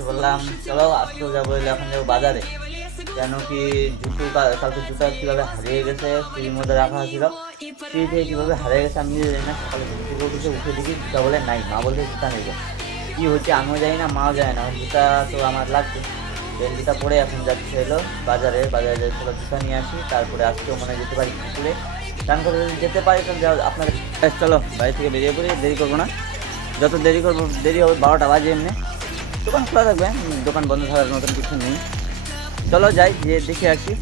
এসে বললাম চলো আজকেও যাবো, এলে এখন যাবো বাজারে। কেন কি কালকে জুতা কীভাবে হারিয়ে গেছে, ফ্রির মধ্যে রাখা ছিল, ফ্রি থেকে কীভাবে হারিয়ে গেছে আমি জানি না। সকালে ঘুম থেকে উঠে দেখি জুতা বলে নাই, মা বলছে জুতা নেই। কী হচ্ছে আমিও জানি না, মাও যায় না। জুতা তো আমার লাগবে, জুতা পরে এখন যাচ্ছে হলো বাজারে যে চলো জুতা নিয়ে আসি, তারপরে আজকেও মনে যেতে পারি পুকুরে স্নান করে। যদি যেতে পারি তাহলে আপনাদের চলো বাড়ি থেকে বেরিয়ে পড়ি, দেরি করবো না। যত দেরি করবো দেরি হবে, 12টা বাজে এমনি। দোকান খোলা থাকবে, দোকান বন্ধ থাকার মতন কিছু নেই। চলো যাই, যে দেখে আসি।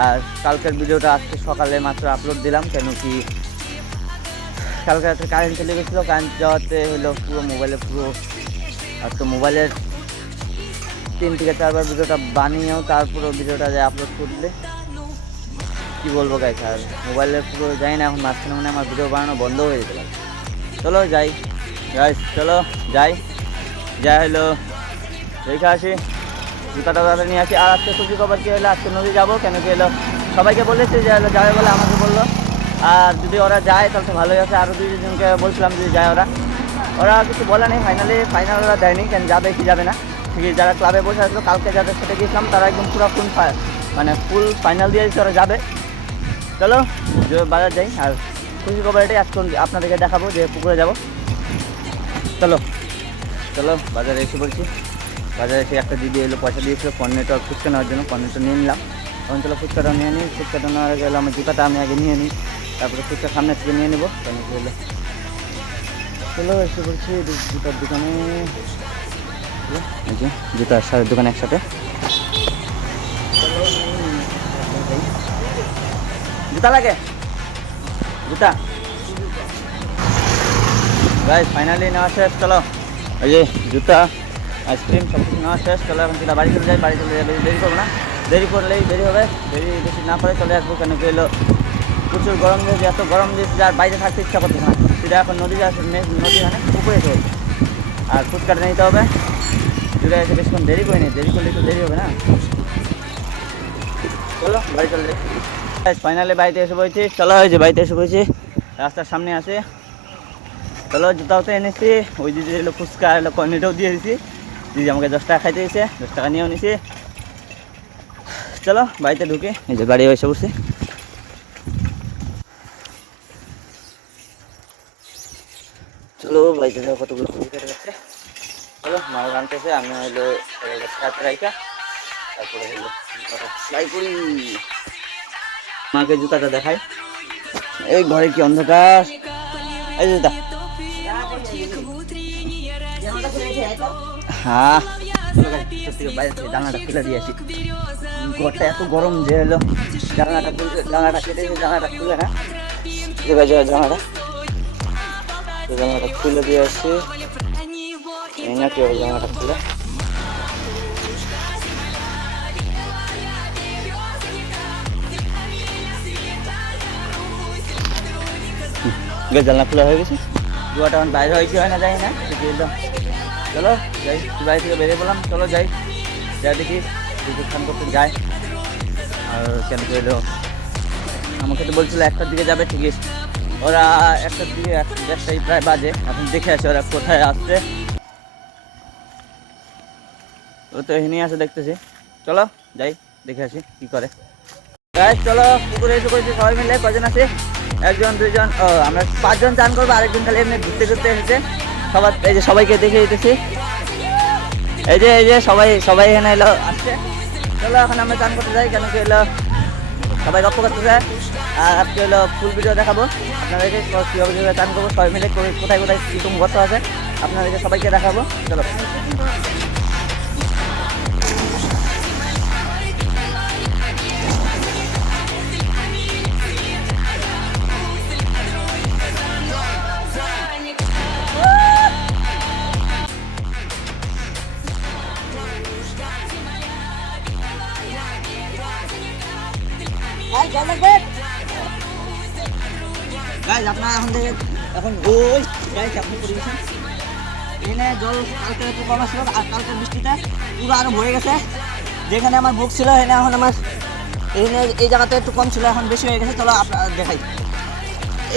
আর কালকের ভিডিওটা আজকে সকালে মাত্র আপলোড দিলাম, কেন কি কালকে রাত্রে কারেন্ট চলে গেছিলো। কারেন্ট যাওয়াতে হলো পুরো মোবাইলে আর তো মোবাইলের 3 থেকে 4 বার ভিডিওটা বানিয়েও তারপরে ভিডিওটা যায় আপলোড করলে কী বলবো গাইস। আর মোবাইলের পুরো যাই না, এখন মাঝখানে মানে আমার ভিডিও বানানো বন্ধ হয়ে যেতে পারে। চলো যাই গাইস, চলো যাই হলো দেখে আসি, জুতাটা নিয়ে আসি। আর আজকে খুশি খবর কী হলো, আজকে নদী যাবো। কেন কি হলো সবাইকে বলেছি যে হলো যাবে বলে, আমাকে বললো। আর যদি ওরা যায় তাহলে তো ভালোই আছে। আরও 2জনকে বলছিলাম যদি যায় ওরা কিছু বলে নেই। ফাইনাল ওরা দেয়নি, কেন যাবে কি যাবে না। ঠিক যারা ক্লাবে বসে আসলো, কালকে যাদের সাথে গিয়েছিলাম তারা একদম পুরো ফুল ফাইনাল দিয়ে দিচ্ছে ওরা যাবে। চলো বাজার যাই। আর খুশি খবর এটাই, আজকে আপনাদেরকে দেখাবো যে পুকুরে যাব। চলো বাজারে এসে বলছি। বাজারে এসে একটা দিদি এলো, পয়সা দিয়েছিল কর্নেটো আর ফুচকা নেওয়ার জন্য। কর্নেটো নিয়ে নিলাম, তখন চলো ফুচকাটা নিয়ে নিই। ফুচকাটা নেওয়ার গেলে আমার জুতাটা আমি আগে নিয়ে নিই, তারপরে ফুচকা সামনে থেকে নিয়ে নেবো। কেন কি হলো চলো এসে বলছি জুতার দোকানে, এই যে জুতার শাড়ির দোকানে একসাথে। জুতা লাগে, জুতা গাইস ফাইনালি নেওয়া শেষ। চলো এই যে জুতা, আইসক্রিম সব কিছু নেওয়া শেষ। চলো এখন চলে বাড়ি চলে যাই। বাড়ি চলে যাবে, দেরি করবো না, দেরি করলেই দেরি হবে। দেরি বেশি না করে চলে আসবো। কেন কি হলো প্রচুর গরম দিয়েছে, এত গরম দিয়েছে যার বাইরে থাকতে ইচ্ছা করতেছে না। সেটা এখন নদী মানে পুকুরে চলছে। আর ফুচকাটা নিতে হবে, জুড়ে এসে বেশিক্ষণ দেরি করিনি, দেরি করলে তো দেরি হবে না। চলো বাড়ি চলে যাই। ফাইনালি বাড়িতে এসে পড়েছি। চলো এই যে বাড়িতে এসে পড়েছি, রাস্তার সামনে আছে। চলো জুতাও তো এনেছি, ওই দিদি এলো ফুচকা এলো কর্নেটাও দিয়ে দিয়েছি। দিদি আমাকে 10 টাকা খাইতে দিয়েছে, 10 টাকা নিয়েও নিছি। চলো বাড়িতে ঢুকে, এই যে বাড়ি এসে পড়ছি। চলো বাড়িতে যাওয়া কতগুলো ফুল কেটে যাচ্ছে। চলো মাও রানতেছে, আমি হলো রাতে রাইকা তারপরে হলো ট্রাই করি। মাকে জুতাটা দেখাই, এই ঘরে কি অন্ধকার। এই জুতা হ্যাঁ, বাইরে থেকে জানালাটা খুলে দিয়ে আসি। ঘরটা এত গরম যে হলো জানালাটা কেটে জানালাটা খুলে না, জানালাটা খুলে দিয়ে আসি। এই না কি হবে জানালাটা খুলে। জানলা খোলা হয়ে গেছে, জুয়াটা এখন বাইরে হয় কি হয় না জানি না। চলো যাই, বাড়ি থেকে বেরিয়ে পড়লাম। চলো যাই দেখি স্নান করতে যাই। আর কেন কি হলো আমাকে তো বলছিল 1টার দিকে যাবে, ঠিক আছে ওরা 1টার দিকে 1টাই প্রায় বাজে। এখন দেখে আসে ওরা কোথায় আসছে। ও তো এখানেই আছে দেখতেছি। চলো যাই দেখে আসি কি করে। চলো পুকুরে এসে করেছি সবাই মিলে। কজন আছে? 1 জন 2 জন, ও আমরা 5 জন চান করবো। আরেকজন খালি এমনি ঘুরতে এসেছে। এই যে সবাইকে দেখে দিতেছি, এই যে সবাই এখানে এলো আসছে। চলো এখন আমরা চান করতে যাই। কেন কি হলো সবাই গল্প করতেছে। আর আজকে হলো ফুল ভিডিও দেখাবো আপনাদেরকে, কীভাবে চান করবো সবাই মিলে, কোথায় কীরকম গর্ত আছে আপনাদেরকে সবাইকে দেখাবো। চলো আপনারা এখন ওই আপনি পরিবেশন এখানে জল কালকে একটু কম আসছিল, আর কালকের বৃষ্টিতে পুরো আরো ভরে গেছে। যেখানে আমার বুক ছিল এখানে এখন আমার এই জায়গাতে একটু কম ছিল, এখন বেশি হয়ে গেছে। চলো আপনার দেখাই,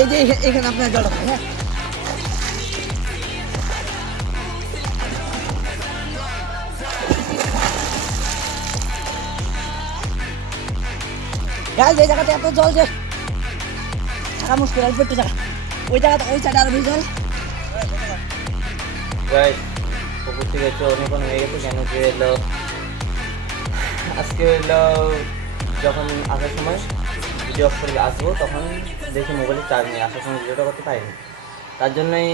এই যে এখানে আপনার জল হ্যাঁ গাইজ এই জায়গাতে এত জল যে থাকা মুশকিল, অল্প একটু জায়গা। ওই জায়গাতে ওই সাইডে আরো বেশি জল। গাইস পুকুর থেকে একটু অনেকক্ষণ হয়ে গেছে, কেন কি এলো আজকে এলো যখন আসার সময় ভিডিও অফ করে আসবো তখন দেখি মোবাইলে চার্জ নেই, আসার সময় ভিডিওটা করতে পারিনি। তার জন্যই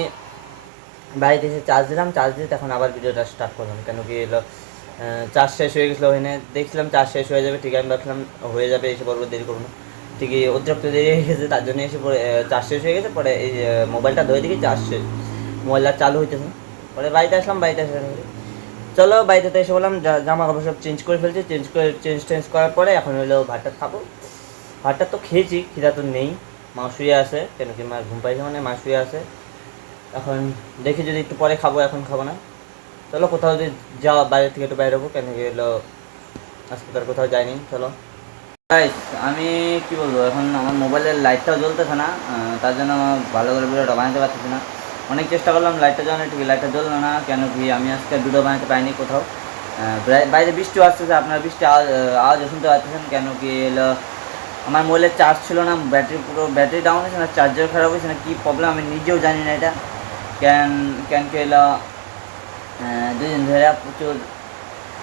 বাড়িতে এসে চার্জ দিলাম, চার্জ দিয়ে তখন আবার ভিডিওটা স্টার্ট করলাম। কেন কি এলো চার্জ শেষ হয়ে গেছিলো, ওখানে দেখছিলাম চার্জ শেষ হয়ে যাবে, ঠিক আমি ভাবছিলাম হয়ে যাবে, এসে পড়বো, দেরি করবো না। ঠিকই অতিরিক্ত দেরি হয়ে গেছে, তার জন্য এসে পরে চার্জ শেষ হয়ে গেছে। পরে এই মোবাইলটা ধরে দিকে চার্জ শেষ, মোবাইলটা চালু হইতেছে। পরে বাড়িতে আসলাম, বাড়িতে আসলাম চলো বাড়িতে এসে বললাম জামা কাপড় সব চেঞ্জ করে ফেলছি, চেঞ্জ করার পরে এখন হলো ভাতটা খাবো। ভাতটা তো খেয়েছি, খিদা তো নেই, মা শুয়ে আছে, কেন কি মা ঘুম পাইছে মানে মা শুয়ে আছে। এখন দেখি যদি একটু পরে খাবো, এখন খাবো না। চলো কোথাও যদি যাওয়া বাইরে থেকে একটু বাইরে হবো, কেন কি হলো আজকে তার কোথাও যাইনি। চলো গাইস, আমি কি বলবো, এখন আমার মোবাইলের লাইটটাও জ্বলতেছে না, তার জন্য ভালো করে ভিডিওটা বানাতে পারতেছি না। অনেক চেষ্টা করলাম লাইটটা জ্বালানো, ঠিক লাইটটা জ্বললো না। কেন কি আমি আজকে ভিডিও বানাতে পারিনি কোথাও। বাইরে বৃষ্টিও আসতেছে, আপনার বৃষ্টি আওয়াজও শুনতে পাচ্ছেন। কেন কি এলো আমার মোবাইলের চার্জ ছিল না, ব্যাটারি ডাউন হয়েছে না, চার্জার খারাপ হয়েছে না, কী প্রবলেম আমি নিজেও জানি না এটা। কেন কি এলো 2 দিন ধরে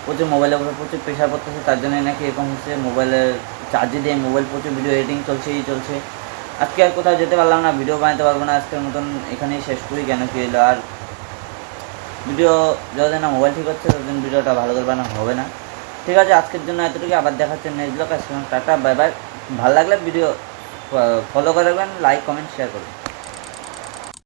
প্রচুর মোবাইলের উপরে প্রচুর প্রেশার পড়তেছে, তার জন্য নাকি এরকম হচ্ছে। মোবাইলের চার্জে দিয়ে মোবাইল প্রচুর ভিডিও এডিটিং চলছে। আজকে আর কোথাও যেতে পারলাম না, ভিডিও বানাতে পারবো না, আজকের মতন এখানেই শেষ করি। কেন কি এলো আর ভিডিও যতদিন না মোবাইল ঠিক হচ্ছে ততদিন ভিডিওটা ভালো করে বানানো হবে না। ঠিক আছে, আজকের জন্য এতটুকু, আবার দেখাচ্ছে next blog. Tata bye bye. ভালো লাগলে ভিডিও ফলো করে রাখবেন, লাইক কমেন্ট শেয়ার করবেন।